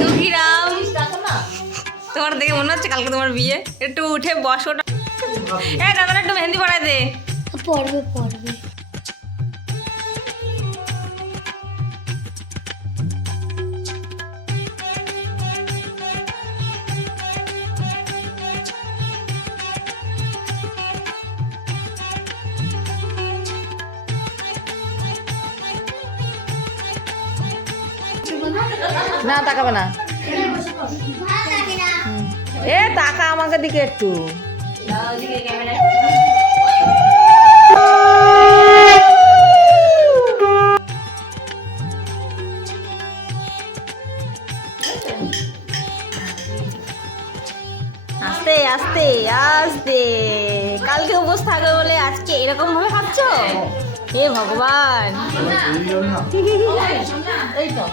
দুঃখীরাম, তোমার দেখে মনে হচ্ছে কালকে তোমার বিয়ে। একটু উঠে বসো। এই দাদারা একটু মেহেন্দি পড়ায় দে। পড়বে পড়বে। না তাকাবে না। এ তাকা আমাকে দিকে একটু। আস্তে আস্তে আস্তে। কালকে উপোস থাকবে বলে আজকে এরকম ভাবে খাচ্ছ? হে ভগবান। এই তো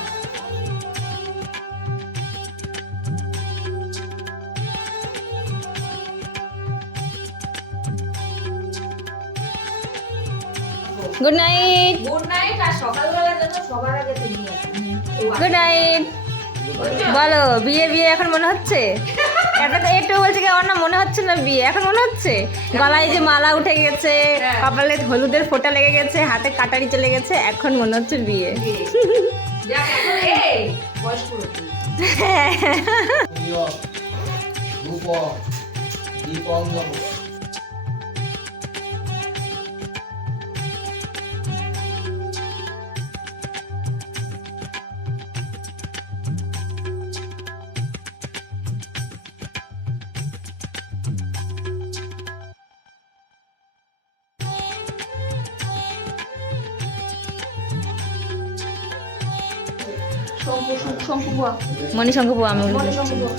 গুড নাইট। Good night. আর সকালবেলার জন্য সবার আগে তুমি গুড নাইট। বলো বিয়ে বিয়ে এখন মনে হচ্ছে? এটা তো একটু বলছে কি আমার না মনে হচ্ছে না বিয়ে, এখন মনে হচ্ছে। গলায় যে মালা উঠে গেছে, কপালে হলুদের ফোঁটা লেগে গেছে, হাতে কাটারি চলে গেছে, এখন মনে হচ্ছে বিয়ে। যাক এখন এই বয়স পুরো মণি শঙ্খ পোয়া আমি মনে সম্ভব